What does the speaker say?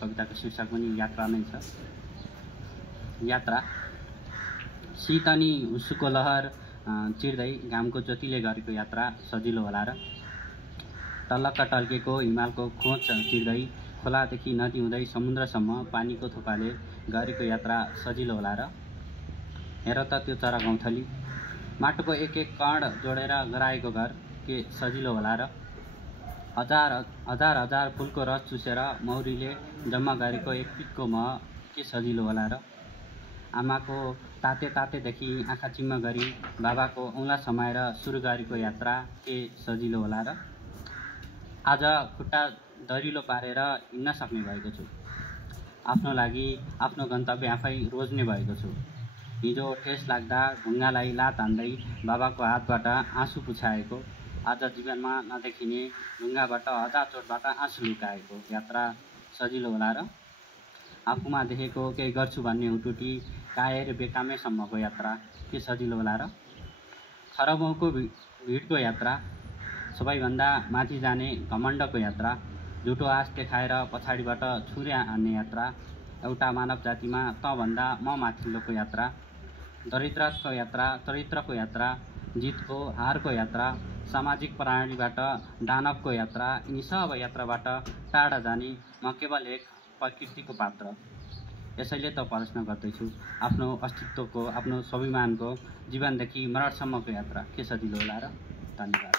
कविताको शीर्षक पनि यात्रा नै छ। यात्रा। शीत अनि हुस्सुको लहर चिर्दै घामको ज्योतिले गरेको यात्रा सजिलो होला र। टल्लक्क टल्केको हिमालको खोज चिर्दै खोलादेखि नदी हुँदै समुद्रसम्म पानीको थोपाले गरेको यात्रा सजिलो होला र। हेर त त्यो चरा गौँथली, माटोको एक एक कण जोडेर गराएको घर के सजिलो होला र। हजार हजार फुलको रस चुसेर मौरीले जम्मा गरेको एक पिठको मह के सजिलो होला र। आमाको ताते तातेदेखि आँखा चिम्म गरी बाबाको औँला समाएर सुरु गरेको यात्रा के सजिलो होला र। आज खुट्टा दरिलो पारेर हिँड्न सक्ने भएको छु। आफ्नो लागि आफ्नो गन्तव्य आफै रोज्ने भएको छु। हिजो ठेस लाग्दा ढुङ्गालाई लात हान्दै बाबाको हातबाट आँसु पुछाएको, आज जीवनमा नदेखिने ढुङ्गाबाट हजार चोटबाट आँसु लुकाएको यात्रा सजिलो होला र। आफूमा देखेको केही गर्छु भन्ने हुटुटी काएर बेकामेसम्मको यात्रा के सजिलो होला र। खरबौँको भिडको यात्रा, सबैभन्दा माथि जाने घमण्डको यात्रा, झुटो आश देखाएर पछाडिबाट छुरे हान्ने यात्रा, एउटा मानव जातिमा तँभन्दा म माथिल्लोको यात्रा, चरित्रको यात्रा, जितको हारको यात्रा, सामाजिक प्राणीबाट दानवको यात्रा, यिनी सब यात्राबाट टाढा जाने म केवल एक प्रकृतिको पात्र। यसैले त प्रश्न गर्दैछु, आफ्नो अस्तित्वको, आफ्नो स्वाभिमानको, जीवनदेखि मरणसम्मको यात्रा के सजिलो होला र। धन्यवाद।